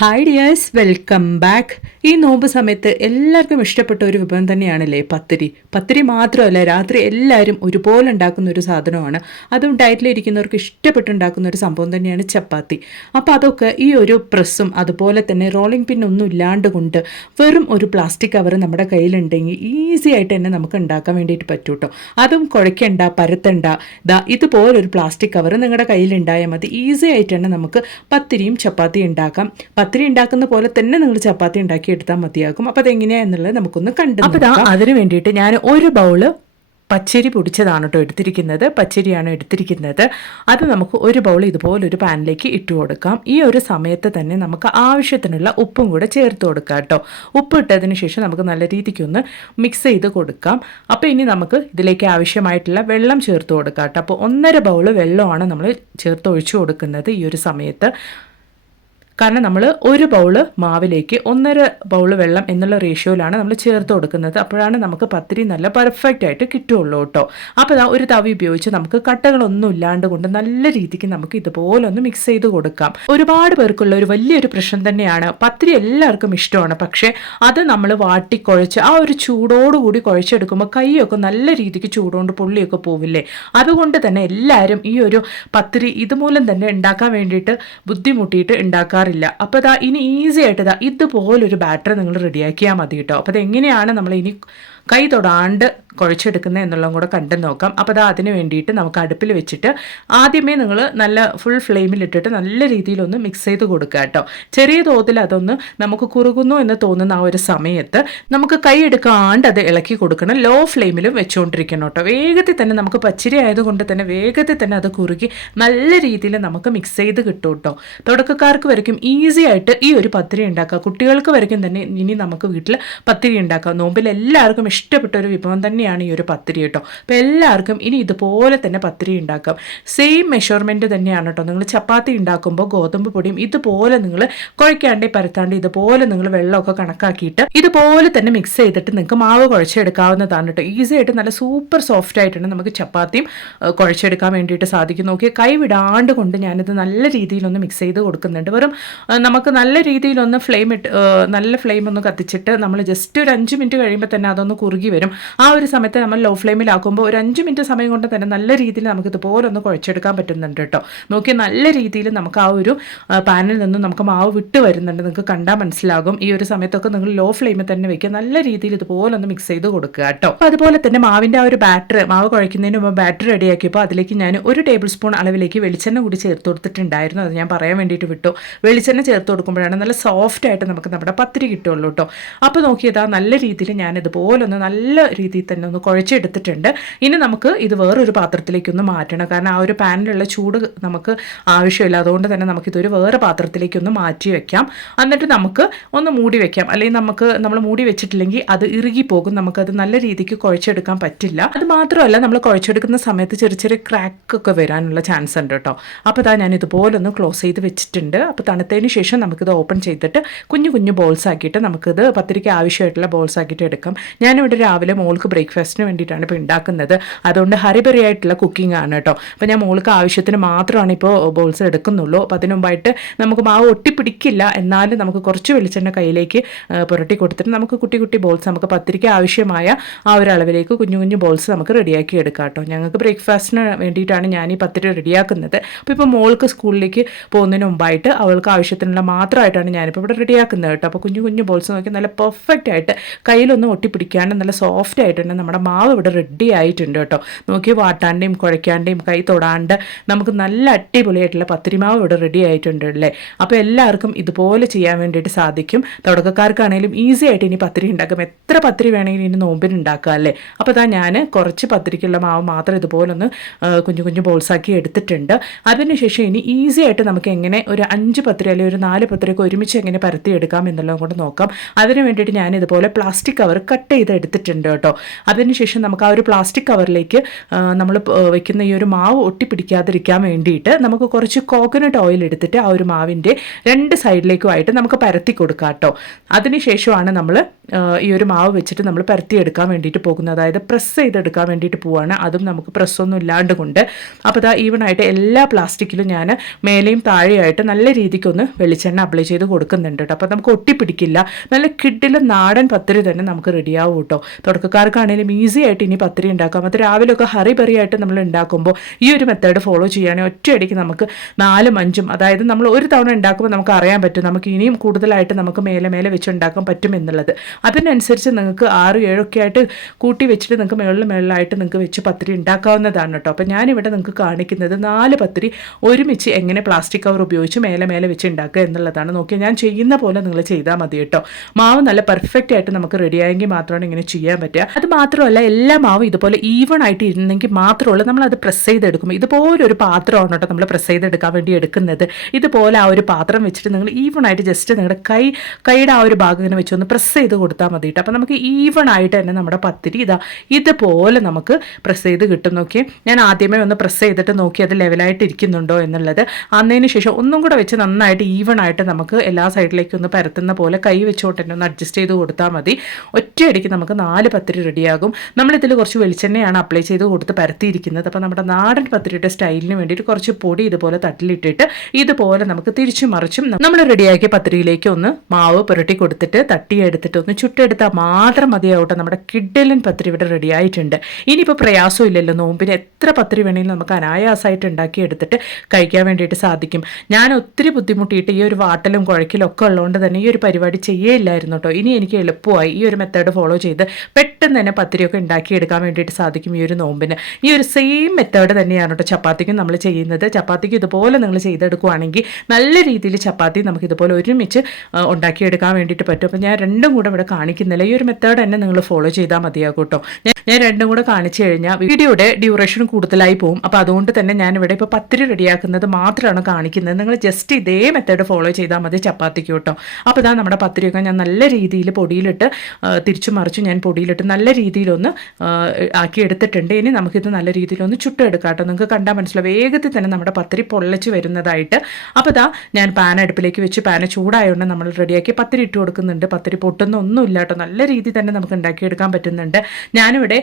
Hi dears, welcome back. ഈ നോമ്പ് സമയത്ത് എല്ലാവർക്കും ഇഷ്ടപ്പെട്ട ഒരു വിഭവം തന്നെയാണല്ലേ പത്തിരി. പത്തിരി മാത്രമല്ല, രാത്രി എല്ലാവരും ഒരുപോലെ ഉണ്ടാക്കുന്ന ഒരു സാധനമാണ്. അതും ഡയറ്റിലിരിക്കുന്നവർക്ക് ഇഷ്ടപ്പെട്ടുണ്ടാക്കുന്ന ഒരു സംഭവം തന്നെയാണ് ചപ്പാത്തി. അപ്പോൾ അതൊക്കെ ഈ ഒരു പ്രസ്സും അതുപോലെ തന്നെ റോളിംഗ് പിന്നൊന്നും ഇല്ലാണ്ട് കൊണ്ട് വെറും ഒരു പ്ലാസ്റ്റിക് കവർ നമ്മുടെ കയ്യിലുണ്ടെങ്കിൽ ഈസി ആയിട്ട് തന്നെ നമുക്ക് ഉണ്ടാക്കാൻ വേണ്ടിയിട്ട് പറ്റും കേട്ടോ. അതും കുഴയ്ക്കണ്ട, പരത്തണ്ട, ഇതുപോലൊരു പ്ലാസ്റ്റിക് കവർ നിങ്ങളുടെ കയ്യിലുണ്ടായാൽ മതി. ഈസി ആയിട്ട് തന്നെ നമുക്ക് പത്തിരിയും ചപ്പാത്തിയും ഉണ്ടാക്കാം. പത്തിരി ഉണ്ടാക്കുന്ന പോലെ തന്നെ നിങ്ങൾ ചപ്പാത്തി ഉണ്ടാക്കി എടുത്താൽ മതിയാകും. അപ്പോൾ അതെങ്ങനെയാണെന്നുള്ളത് നമുക്കൊന്ന് കണ്ടു. അപ്പോൾ അതിന് വേണ്ടിയിട്ട് ഞാൻ ഒരു ബൗള് പച്ചരി പൊടിച്ചതാണ് കേട്ടോ എടുത്തിരിക്കുന്നത്. പച്ചരിയാണ് എടുത്തിരിക്കുന്നത്. അത് നമുക്ക് ഒരു ബൗൾ ഇതുപോലൊരു പാനിലേക്ക് ഇട്ട് കൊടുക്കാം. ഈ ഒരു സമയത്ത് തന്നെ നമുക്ക് ആവശ്യത്തിനുള്ള ഉപ്പും കൂടെ ചേർത്ത് കൊടുക്കാം കേട്ടോ. ഉപ്പ് ഇട്ടതിന് ശേഷം നമുക്ക് നല്ല രീതിക്കൊന്ന് മിക്സ് ചെയ്ത് കൊടുക്കാം. അപ്പോൾ ഇനി നമുക്ക് ഇതിലേക്ക് ആവശ്യമായിട്ടുള്ള വെള്ളം ചേർത്ത് കൊടുക്കാം കേട്ടോ. അപ്പോൾ 1.5 ബൗൾ വെള്ളമാണ് നമ്മൾ ചേർത്ത് ഒഴിച്ചു കൊടുക്കുന്നത് ഈ ഒരു സമയത്ത്. കാരണം നമ്മൾ ഒരു ബൗള് മാവിലേക്ക് 1.5 ബൗൾ വെള്ളം എന്നുള്ള റേഷ്യോയിലാണ് നമ്മൾ ചേർത്ത് കൊടുക്കുന്നത്. അപ്പോഴാണ് നമുക്ക് പത്തിരി നല്ല പെർഫെക്റ്റ് ആയിട്ട് കിട്ടുള്ളൂ കേട്ടോ. അപ്പോൾ ഒരു തവി ഉപയോഗിച്ച് നമുക്ക് കട്ടകളൊന്നും ഇല്ലാണ്ട് കൊണ്ട് നല്ല രീതിക്ക് നമുക്ക് ഇതുപോലെ ഒന്ന് മിക്സ് ചെയ്ത് കൊടുക്കാം. ഒരുപാട് പേർക്കുള്ള ഒരു വലിയൊരു പ്രശ്നം തന്നെയാണ്, പത്തിരി എല്ലാവർക്കും ഇഷ്ടമാണ്, പക്ഷേ അത് നമ്മൾ വാട്ടിക്കുഴച്ച് ആ ഒരു ചൂടോടുകൂടി കുഴച്ചെടുക്കുമ്പോൾ കൈയൊക്കെ നല്ല രീതിക്ക് ചൂടുകൊണ്ട് പൊള്ളിയൊക്കെ പോവില്ലേ. അതുകൊണ്ട് തന്നെ എല്ലാവരും ഈ ഒരു പത്തിരി ഇതുമൂലം തന്നെ ഉണ്ടാക്കാൻ വേണ്ടിയിട്ട് ബുദ്ധിമുട്ടിയിട്ട് ഉണ്ടാക്കാറില്ല. അപ്പോൾ ഇനി ഈസി ആയിട്ട് ഇതുപോലൊരു ബാറ്റർ നിങ്ങൾ റെഡിയാക്കിയാൽ മതി കേട്ടോ. അപ്പോൾ അതെങ്ങനെയാണ് നമ്മൾ ഇനി കൈ തൊടാണ്ട് കുഴച്ചെടുക്കുന്നത് എന്നുള്ളതും കൂടെ കണ്ടു നോക്കാം. അപ്പോൾ അതിന് വേണ്ടിയിട്ട് നമുക്ക് അടുപ്പിൽ വെച്ചിട്ട് ആദ്യമേ നിങ്ങൾ നല്ല ഫുൾ ഫ്ലെയിമിലിട്ടിട്ട് നല്ല രീതിയിലൊന്ന് മിക്സ് ചെയ്ത് കൊടുക്കുക കേട്ടോ. ചെറിയ തോതിൽ അതൊന്ന് നമുക്ക് കുറുകുന്നു എന്ന് തോന്നുന്ന ആ ഒരു സമയത്ത് നമുക്ക് കൈ എടുക്കാണ്ട് അത് ഇളക്കി കൊടുക്കണം. ലോ ഫ്ലെയിമിലും വെച്ചുകൊണ്ടിരിക്കണം കേട്ടോ. വേഗത്തിൽ തന്നെ നമുക്ക് പച്ചരി ആയതുകൊണ്ട് തന്നെ വേഗത്തിൽ തന്നെ അത് കുറുകി നല്ല രീതിയിൽ നമുക്ക് മിക്സ് ചെയ്ത് കിട്ടും കേട്ടോ. തുടക്കക്കാർക്ക് വരയ്ക്കും ഈസി ആയിട്ട് ഈ ഒരു പത്തിരി ഉണ്ടാക്കാം. കുട്ടികൾക്ക് വരയ്ക്കും തന്നെ ഇനി നമുക്ക് വീട്ടിൽ പത്തിരി ഉണ്ടാക്കാം. നോമ്പിൽ എല്ലാവർക്കും ഇഷ്ടപ്പെട്ട ഒരു വിഭവം തന്നെയാണ് ഈ ഒരു പത്തിരി കേട്ടോ. അപ്പോൾ എല്ലാവർക്കും ഇനി ഇതുപോലെ തന്നെ പത്തിരി ഉണ്ടാക്കാം. സെയിം മെഷർമെൻറ്റ് തന്നെയാണ് കേട്ടോ. നിങ്ങൾ ചപ്പാത്തി ഉണ്ടാക്കുമ്പോൾ ഗോതമ്പ് പൊടിയും ഇതുപോലെ നിങ്ങൾ കുഴയ്ക്കാണ്ടേ പരത്താണ്ട് ഇതുപോലെ നിങ്ങൾ വെള്ളമൊക്കെ കണക്കാക്കിയിട്ട് ഇതുപോലെ തന്നെ മിക്സ് ചെയ്തിട്ട് നിങ്ങൾക്ക് മാവ് കുഴച്ചെടുക്കാവുന്നതാണ് കേട്ടോ. ഈസി ആയിട്ട് നല്ല സൂപ്പർ സോഫ്റ്റ് ആയിട്ടുണ്ട് നമുക്ക് ചപ്പാത്തിയും കുഴച്ചെടുക്കാൻ വേണ്ടിയിട്ട് സാധിക്കും. നോക്കി കൈ വിടാണ്ട് കൊണ്ട് ഞാനിത് നല്ല രീതിയിലൊന്ന് മിക്സ് ചെയ്ത് കൊടുക്കുന്നുണ്ട്. വെറും നമുക്ക് നല്ല രീതിയിലൊന്ന് നല്ല ഫ്ലെയിം ഒന്ന് കത്തിച്ചിട്ട് നമ്മൾ ജസ്റ്റ് ഒരു 5 മിനിറ്റ് കഴിയുമ്പോൾ തന്നെ അതൊന്ന് കുറുകി വരും. ആ ഒരു സമയത്ത് നമ്മൾ ലോ ഫ്ലെയിമിലാക്കുമ്പോൾ ഒരു 5 മിനിറ്റ് സമയം കൊണ്ട് തന്നെ നല്ല രീതിയിൽ നമുക്ക് ഇതുപോലെ ഒന്ന് കുഴച്ചെടുക്കാൻ പറ്റുന്നുണ്ട് കേട്ടോ. നോക്കി നല്ല രീതിയിൽ നമുക്ക് ആ ഒരു പാനിൽ നിന്നും നമുക്ക് മാവ് വിട്ട് വരുന്നുണ്ട്. നിങ്ങൾക്ക് കണ്ടാൽ മനസ്സിലാകും. ഈ ഒരു സമയത്തൊക്കെ നിങ്ങൾ ലോ ഫ്ലെയിമിൽ തന്നെ വെക്കുക. നല്ല രീതിയിൽ ഇതുപോലെ ഒന്ന് മിക്സ് ചെയ്ത് കൊടുക്കുക കേട്ടോ. അപ്പോൾ അതുപോലെ തന്നെ മാവിൻ്റെ ആ ഒരു മാവ് കുഴയ്ക്കുന്നതിന് മുമ്പ് ബാറ്റർ റെഡിയാക്കിയപ്പോൾ അതിലേക്ക് ഞാൻ 1 ടേബിൾ സ്പൂൺ അളവിലേക്ക് വെളിച്ചെണ്ണ കൂടി ചേർത്ത് കൊടുത്തിട്ടുണ്ടായിരുന്നു. അത് ഞാൻ പറയാൻ വേണ്ടിയിട്ട് വിട്ടു. വെളിച്ചെണ്ണ ചേർത്ത് കൊടുക്കുമ്പോഴാണ് നല്ല സോഫ്റ്റ് ആയിട്ട് നമുക്ക് നമ്മുടെ പത്തിരി കിട്ടുള്ളൂ കേട്ടോ. അപ്പോൾ നോക്കിയതാ നല്ല രീതിയിൽ ഞാൻ ഇതുപോലെ ഒന്ന് നല്ല രീതിയിൽ തന്നെ ഒന്ന് കുഴച്ചെടുത്തിട്ടുണ്ട്. ഇനി നമുക്ക് ഇത് വേറൊരു പാത്രത്തിലേക്കൊന്ന് മാറ്റണം. കാരണം ആ ഒരു പാനിലുള്ള ചൂട് നമുക്ക് ആവശ്യമില്ല. അതുകൊണ്ട് തന്നെ നമുക്കിതൊരു വേറെ പാത്രത്തിലേക്കൊന്ന് മാറ്റി വെക്കാം. എന്നിട്ട് നമുക്ക് ഒന്ന് മൂടി വെക്കാം. അല്ലെങ്കിൽ നമ്മൾ മൂടി വെച്ചിട്ടില്ലെങ്കിൽ അത് ഇറുകിപ്പോകും. നമുക്കത് നല്ല രീതിക്ക് കുഴച്ചെടുക്കാൻ പറ്റില്ല. അത് മാത്രമല്ല, നമ്മൾ കുഴച്ചെടുക്കുന്ന സമയത്ത് ചെറിയ ചെറിയ ക്രാക്കൊക്കെ വരാനുള്ള ചാൻസ് ഉണ്ട് കേട്ടോ. അപ്പോൾ ഞാൻ ഇതുപോലെ ഒന്ന് ക്ലോസ് ചെയ്ത് വെച്ചിട്ടുണ്ട്. അപ്പോൾ തണുത്തതിന് ശേഷം നമുക്കിത് ഓപ്പൺ ചെയ്തിട്ട് കുഞ്ഞു കുഞ്ഞു ബോൾസ് ആക്കിയിട്ട് നമുക്കിത് പത്തിരിക്ക് ആവശ്യമായിട്ടുള്ള ബോൾസ് ആക്കിയിട്ട് എടുക്കാം. ഞാനിവിടെ രാവിലെ മോൾക്ക് ബ്രേക്ക്ഫാസ്റ്റിന് വേണ്ടിയിട്ടാണ് ഇപ്പോൾ ഉണ്ടാക്കുന്നത്. അതുകൊണ്ട് ഹറിബറി ആയിട്ടുള്ള കുക്കിംഗ് ആണ് കേട്ടോ. അപ്പോൾ ഞാൻ മോൾക്ക് ആവശ്യത്തിന് മാത്രമാണ് ഇപ്പോൾ ബോൾസ് എടുക്കുന്നുള്ളൂ. അപ്പോൾ അതിന് മുമ്പായിട്ട് നമുക്ക് മാവ് ഒട്ടിപ്പിടിക്കില്ല, എന്നാലും നമുക്ക് കുറച്ച് വെളിച്ചെണ്ണ കയ്യിലേക്ക് പുരട്ടി കൊടുത്തിട്ട് നമുക്ക് കുട്ടി കുട്ടി ബോൾസ് നമുക്ക് പത്തിരിക്ക് ആവശ്യമായ ആ ഒരു അളവിലേക്ക് കുഞ്ഞു കുഞ്ഞു ബോൾസ് നമുക്ക് റെഡിയാക്കി എടുക്കാം കേട്ടോ. ഞങ്ങൾക്ക് ബ്രേക്ക്ഫാസ്റ്റിന് വേണ്ടിയിട്ടാണ് ഞാൻ ഈ പത്തിരി റെഡിയാക്കുന്നത്. അപ്പോൾ ഇപ്പോൾ മോൾക്ക് സ്കൂളിലേക്ക് പോകുന്നതിന് മുമ്പായിട്ട് അവൾക്ക് ആവശ്യത്തിനുള്ള മാത്രമായിട്ടാണ് ഞാനിപ്പോൾ ഇവിടെ റെഡിയാക്കുന്നത് കേട്ടോ. അപ്പോൾ കുഞ്ഞു കുഞ്ഞു ബോൾസ് നോക്കി നല്ല പെർഫെക്റ്റ് ആയിട്ട് കയ്യിലൊന്നും ഒട്ടിപ്പിടിക്കാണ്ട് നല്ല സോഫ്റ്റ് ആയിട്ടുണ്ട് നമ്മുടെ മാവ് ഇവിടെ റെഡി ആയിട്ടുണ്ട് കേട്ടോ. നോക്കി വാട്ടാൻ്റെയും കുഴയ്ക്കാൻ്റെയും കൈ തൊടാണ്ട് നമുക്ക് നല്ല അടിപൊളിയായിട്ടുള്ള പത്തിരിമാവ് ഇവിടെ റെഡി ആയിട്ടുണ്ട് അല്ലേ. അപ്പോൾ എല്ലാവർക്കും ഇതുപോലെ ചെയ്യാൻ വേണ്ടിയിട്ട് സാധിക്കും. തുടക്കക്കാർക്കാണെങ്കിലും ഈസി ആയിട്ട് ഇനി പത്തിരി ഉണ്ടാക്കാം. എത്ര പത്തിരി വേണമെങ്കിലും ഇനി നോമ്പിന് ഉണ്ടാക്കാം അല്ലേ. അപ്പോൾ ഞാൻ കുറച്ച് പത്തിരിക്കുള്ള മാവ് മാത്രം ഇതുപോലെ ഒന്ന് കുഞ്ഞു കുഞ്ഞു ബോൾസാക്കി എടുത്തിട്ടുണ്ട്. അതിനുശേഷം ഇനി ഈസി ആയിട്ട് നമുക്ക് എങ്ങനെ ഒരു 5 പത്തിരി അല്ലെങ്കിൽ ഒരു 4 പത്തിരിയൊക്കെ ഒരുമിച്ച് എങ്ങനെ പരത്തിയെടുക്കാം എന്നുള്ളത് കൊണ്ട് നോക്കാം. അതിന് വേണ്ടിയിട്ട് ഞാൻ ഇതുപോലെ പ്ലാസ്റ്റിക് കവർ കട്ട് ചെയ്ത് എടുത്തിട്ടുണ്ട് കേട്ടോ. അതിനുശേഷം നമുക്ക് ആ ഒരു പ്ലാസ്റ്റിക് കവറിലേക്ക് നമ്മൾ വെക്കുന്ന ഈ ഒരു മാവ് ഒട്ടിപ്പിടിക്കാതിരിക്കാൻ വേണ്ടിയിട്ട് നമുക്ക് കുറച്ച് കോക്കനട്ട് ഓയിൽ എടുത്തിട്ട് ആ ഒരു മാവിൻ്റെ 2 സൈഡിലേക്കുമായിട്ട് നമുക്ക് പരത്തി കൊടുക്കാം കേട്ടോ. അതിനുശേഷമാണ് നമ്മൾ ഈ ഒരു മാവ് വെച്ചിട്ട് നമ്മൾ പരത്തിയെടുക്കാൻ വേണ്ടിയിട്ട് പോകുന്നത്, അതായത് പ്രസ് ചെയ്തെടുക്കാൻ വേണ്ടിയിട്ട് പോവുകയാണ്. അതും നമുക്ക് പ്രസ്സൊന്നും ഇല്ലാണ്ട് കൊണ്ട്. അപ്പോൾ ഇതാ ഈവനായിട്ട് എല്ലാ പ്ലാസ്റ്റിക്കിലും ഞാൻ മേലെയും താഴെയായിട്ട് നല്ല രീതിക്കൊന്ന് വെളിച്ചെണ്ണ അപ്ലൈ ചെയ്ത് കൊടുക്കുന്നുണ്ട് കേട്ടോ. അപ്പോൾ നമുക്ക് ഒട്ടിപ്പിടിക്കില്ല. നല്ല കിഡിലും നാടൻ പത്തിരി തന്നെ നമുക്ക് റെഡിയാവും കേട്ടോ. തുടക്കക്കാർക്കാണെങ്കിലും ഈസി ആയിട്ട് ഇനി പത്തിരി ഉണ്ടാക്കാം. അത് രാവിലെയൊക്കെ ഹറി ബറിയായിട്ട് നമ്മൾ ഉണ്ടാക്കുമ്പോൾ ഈ ഒരു മെത്തേഡ് ഫോളോ ചെയ്യുകയാണെങ്കിൽ ഒറ്റയടിക്ക് നമുക്ക് 4, 5, അതായത് നമ്മൾ ഒരു തവണ ഉണ്ടാക്കുമ്പോൾ നമുക്ക് അറിയാൻ പറ്റും നമുക്ക് ഇനിയും കൂടുതലായിട്ട് നമുക്ക് മേലെ വെച്ച് ഉണ്ടാക്കാൻ പറ്റും എന്നുള്ളത്. അതിനനുസരിച്ച് നിങ്ങൾക്ക് 6, 7 ഒക്കെ ആയിട്ട് കൂട്ടി വെച്ചിട്ട് നിങ്ങൾക്ക് മേളിലായിട്ട് നിങ്ങൾക്ക് വെച്ച് പത്തിരി ഉണ്ടാക്കാവുന്നതാണ് കേട്ടോ. അപ്പോൾ ഞാനിവിടെ നിങ്ങൾക്ക് കാണിക്കുന്നത് 4 പത്തിരി ഒരുമിച്ച് എങ്ങനെ പ്ലാസ്റ്റിക് കവർ ഉപയോഗിച്ച് മേലെ വെച്ച് ഉണ്ടാക്കുക എന്നുള്ളതാണ്. നോക്കിയാൽ ഞാൻ ചെയ്യുന്ന പോലെ നിങ്ങൾ ചെയ്താൽ മതി കേട്ടോ. മാവ് നല്ല പെർഫെക്റ്റ് ആയിട്ട് നമുക്ക് റെഡിയായെങ്കിൽ മാത്രമാണ് ഇങ്ങനെ ചെയ്യാൻ പറ്റുക. അത് മാത്രമല്ല എല്ലാ മാവും ഇതുപോലെ ഈവൺ ആയിട്ട് ഇരുന്നെങ്കിൽ മാത്രമല്ല നമ്മളത് പ്രസ് ചെയ്തെടുക്കും. ഇതുപോലൊരു പാത്രമാണ് കേട്ടോ നമ്മൾ പ്രസ് ചെയ്തെടുക്കാൻ വേണ്ടി എടുക്കുന്നത്. ഇതുപോലെ ആ ഒരു പാത്രം വെച്ചിട്ട് നിങ്ങൾ ഈവൺ ആയിട്ട് ജസ്റ്റ് നിങ്ങളുടെ കൈയുടെ ആ ഒരു ഭാഗം ഇങ്ങനെ വെച്ചൊന്ന് പ്രസ് ചെയ്ത് കൊടുത്താൽ മതി കേട്ടോ. അപ്പോൾ നമുക്ക് ഈവൺ ആയിട്ട് തന്നെ നമ്മുടെ പത്തിരി ഇതുപോലെ നമുക്ക് പ്രസ് ചെയ്ത് കിട്ടും. നോക്കി ഞാൻ ആദ്യമേ ഒന്ന് പ്രസ് ചെയ്തിട്ട് നോക്കി അത് ലെവലായിട്ട് ഇരിക്കുന്നുണ്ടോ എന്നുള്ളത്. അന്നതിന് ശേഷം ഒന്നും കൂടെ വെച്ച് നന്നായിട്ട് ഈവൺ ആയിട്ട് നമുക്ക് എല്ലാ സൈഡിലേക്കും ഒന്ന് പരത്തുന്ന പോലെ കൈ വെച്ചോട്ട് തന്നെ ഒന്ന് അഡ്ജസ്റ്റ് ചെയ്ത് കൊടുത്താൽ മതി. ഒറ്റയടിക്ക് നമുക്ക് 4 പത്തിരി റെഡിയാകും. നമ്മളിതിൽ കുറച്ച് വെളിച്ചെണ്ണയാണ് അപ്ലൈ ചെയ്ത് കൊടുത്ത് പരത്തിയിരിക്കുന്നത്. അപ്പോൾ നമ്മുടെ നാടൻ പത്തിരിയുടെ സ്റ്റൈലിന് വേണ്ടിയിട്ട് കുറച്ച് പൊടി ഇതുപോലെ തട്ടിലിട്ടിട്ട് ഇതുപോലെ നമുക്ക് തിരിച്ചും മറിച്ചും നമ്മൾ റെഡിയാക്കിയ പത്തിരിയിലേക്ക് ഒന്ന് മാവ് പുരട്ടി കൊടുത്തിട്ട് തട്ടിയെടുത്തിട്ട് ഒന്ന് ചുട്ടെടുത്താൽ മാത്രം മതിയാവട്ടെ. നമ്മുടെ കിഡ്ഡലൻ പത്തിരി ഇവിടെ റെഡി ആയിട്ടുണ്ട്. ഇനിയിപ്പോൾ പ്രയാസമില്ലല്ലോ. നോമ്പിന് എത്ര പത്തിരി വേണമെങ്കിലും നമുക്ക് അനായാസമായിട്ട് ഉണ്ടാക്കിയെടുത്തിട്ട് കഴിക്കാൻ വേണ്ടിയിട്ട് സാധിക്കും. ഞാൻ ഒത്തിരി ബുദ്ധിമുട്ടിയിട്ട് ഈ ഒരു വാട്ടലും കുഴക്കലും ഒക്കെ ഉള്ളതുകൊണ്ട് തന്നെ ഈ ഒരു പരിപാടി ചെയ്യേയില്ലായിരുന്നു കേട്ടോ. ഇനി എനിക്ക് എളുപ്പമായി ഈ ഒരു മെത്തേഡ് ഫോളോ ചെയ്ത് പെട്ടെന്ന് തന്നെ പത്തിരിയൊക്കെ ഉണ്ടാക്കിയെടുക്കാൻ വേണ്ടിയിട്ട് സാധിക്കും ഈ ഒരു നോമ്പിന്. ഈ ഒരു സെയിം മെത്തേഡ് തന്നെയാണ് കേട്ടോ ചപ്പാത്തിക്കും നമ്മൾ ചെയ്യുന്നത്. ചപ്പാത്തിക്ക് ഇതുപോലെ നിങ്ങൾ ചെയ്തെടുക്കുകയാണെങ്കിൽ നല്ല രീതിയിൽ ചപ്പാത്തി നമുക്ക് ഇതുപോലെ ഒരുമിച്ച് ഉണ്ടാക്കിയെടുക്കാൻ വേണ്ടിയിട്ട് പറ്റും. അപ്പോൾ ഞാൻ രണ്ടും കൂടെ ഇവിടെ കാണിക്കുന്നില്ല. ഈ ഒരു മെത്തേഡ് തന്നെ നിങ്ങൾ ഫോളോ ചെയ്താൽ മതിയാകും കേട്ടോ. ഞാൻ രണ്ടും കൂടെ കാണിച്ചു കഴിഞ്ഞാൽ വീഡിയോയുടെ ഡ്യൂറേഷൻ കൂടുതലായി പോകും. അപ്പോൾ അതുകൊണ്ട് തന്നെ ഞാൻ ഇവിടെ ഇപ്പോൾ പത്തിരി റെഡിയാക്കുന്നത് മാത്രമാണ് കാണിക്കുന്നത്. നിങ്ങൾ ജസ്റ്റ് ഇതേ മെത്തേഡ് ഫോളോ ചെയ്താൽ മതി ചപ്പാത്തിക്ക് കേട്ടോ. അപ്പോൾ ഇതാ നമ്മുടെ പത്തിരിയൊക്കെ ഞാൻ നല്ല രീതിയിൽ പൊടിയിലിട്ട് തിരിച്ചു മറിച്ചു ഞാൻ പൊടിയിലിട്ട് നല്ല രീതിയിലൊന്ന് ആക്കി എടുത്തിട്ടുണ്ട്. ഇനി നമുക്കിത് നല്ല രീതിയിലൊന്ന് ചുട്ടെടുക്കാം കേട്ടോ. നിങ്ങൾക്ക് കണ്ടാൽ മനസ്സിലാവും വേഗത്തിൽ തന്നെ നമ്മുടെ പത്തിരി പൊള്ളച്ച് വരുന്നതായിട്ട്. അപ്പോൾ ഇതാ ഞാൻ പാൻ അടുപ്പിലേക്ക് വെച്ച് പാന് ചൂടായതുകൊണ്ട് നമ്മൾ റെഡിയാക്കി പത്തിരി ഇട്ട് കൊടുക്കുന്നുണ്ട്. പത്തിരി പൊട്ടുന്ന ഒന്നുമില്ല കേട്ടോ. നല്ല രീതിയിൽ തന്നെ നമുക്ക് ഉണ്ടാക്കിയെടുക്കാൻ പറ്റുന്നുണ്ട്. ഞാനിവിടെ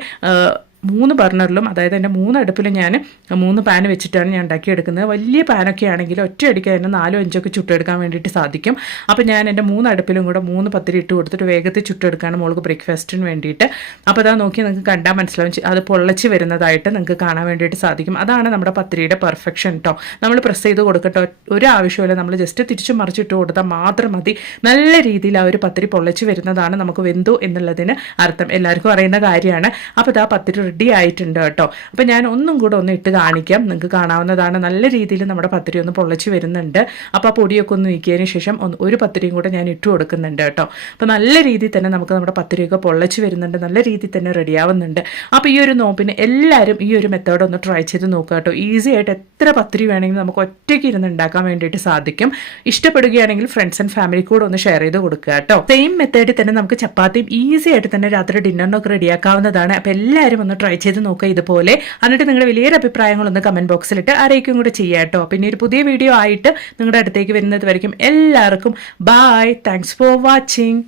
3 ബർണറിലും, അതായത് എൻ്റെ 3 അടുപ്പിലും ഞാൻ 3 പാൻ വെച്ചിട്ടാണ് ഞാൻ ഉണ്ടാക്കിയെടുക്കുന്നത്. വലിയ പാനൊക്കെ ആണെങ്കിൽ ഒറ്റയടിക്ക് തന്നെ 4, 5 ഒക്കെ ചുട്ടെടുക്കാൻ വേണ്ടിയിട്ട് സാധിക്കും. അപ്പോൾ ഞാൻ എൻ്റെ 3 അടുപ്പിലും കൂടെ 3 പത്തിരി ഇട്ട് കൊടുത്തിട്ട് വേഗത്തിൽ ചുട്ടെടുക്കുകയാണ് മോൾക്ക് ബ്രേക്ക്ഫാസ്റ്റിന് വേണ്ടിയിട്ട്. അപ്പോൾ അതാ നോക്കി നിങ്ങൾക്ക് കണ്ടാൽ മനസ്സിലാവും അത് പൊള്ളച്ച് വരുന്നതായിട്ട് നിങ്ങൾക്ക് കാണാൻ വേണ്ടിയിട്ട് സാധിക്കും. അതാണ് നമ്മുടെ പത്തിരിയുടെ പെർഫെക്ഷൻ കേട്ടോ. നമ്മൾ പ്രസ് ചെയ്ത് കൊടുക്കട്ടോ, ഒരു ആവശ്യമില്ല. നമ്മൾ ജസ്റ്റ് തിരിച്ചു മറിച്ചിട്ട് കൊടുത്താൽ മാത്രം മതി. നല്ല രീതിയിൽ ആ ഒരു പത്തിരി പൊള്ളച്ച് വരുന്നതാണ് നമുക്ക് വെന്തു എന്നുള്ളതിന് അർത്ഥം. എല്ലാവർക്കും അറിയുന്ന കാര്യമാണ്. അപ്പോൾ ഇതാ പത്തിരി റെഡി ആയിട്ടുണ്ട് കേട്ടോ. അപ്പോൾ ഞാൻ ഒന്നും കൂടെ ഒന്ന് ഇട്ട് കാണിക്കാം. നിങ്ങൾക്ക് കാണാവുന്നതാണ്. നല്ല രീതിയിൽ നമ്മുടെ പത്തിരി ഒന്ന് പൊള്ളച്ച് വരുന്നുണ്ട്. അപ്പോൾ ആ പൊടിയൊക്കെ ഒന്ന് നീക്കിയതിന് ശേഷം ഒരു പത്തിരിയും കൂടെ ഞാൻ ഇട്ട് കൊടുക്കുന്നുണ്ട് കേട്ടോ. അപ്പോൾ നല്ല രീതിയിൽ തന്നെ നമുക്ക് നമ്മുടെ പത്തിരിയൊക്കെ പൊള്ളച്ച് വരുന്നുണ്ട്. നല്ല രീതിയിൽ തന്നെ റെഡിയാവുന്നുണ്ട്. അപ്പോൾ ഈ ഒരു നോമ്പിന് എല്ലാവരും ഈ ഒരു മെത്തേഡ് ഒന്ന് ട്രൈ ചെയ്ത് നോക്കുക കേട്ടോ. ഈസി ആയിട്ട് എത്ര പത്തിരി വേണമെങ്കിലും നമുക്ക് ഒറ്റയ്ക്ക് ഇരുന്ന് ഉണ്ടാക്കാൻ വേണ്ടിയിട്ട് സാധിക്കും. ഇഷ്ടപ്പെടുകയാണെങ്കിൽ ഫ്രണ്ട്സ് ആൻഡ് ഫാമിലി കൂടെ ഒന്ന് ഷെയർ ചെയ്ത് കൊടുക്കുക കേട്ടോ. സെയിം മെത്തേഡിൽ തന്നെ നമുക്ക് ചപ്പാത്തിയും ഈസി ആയിട്ട് തന്നെ രാത്രി ഡിന്നറിനൊക്കെ റെഡിയാക്കാവുന്നതാണ്. അപ്പോൾ എല്ലാവരും ഒന്ന് ട്രൈ ചെയ്ത് നോക്കുക ഇതുപോലെ. എന്നിട്ട് നിങ്ങളുടെ വലിയൊരു അഭിപ്രായങ്ങളൊന്ന് കമൻറ്റ് ബോക്സിലിട്ട് അറിയിക്കും കൂടെ ചെയ്യാം കേട്ടോ. പിന്നെ ഒരു പുതിയ വീഡിയോ ആയിട്ട് നിങ്ങളുടെ അടുത്തേക്ക് വരുന്നത് വരയ്ക്കും എല്ലാവർക്കും ബൈ. Thanks for watching.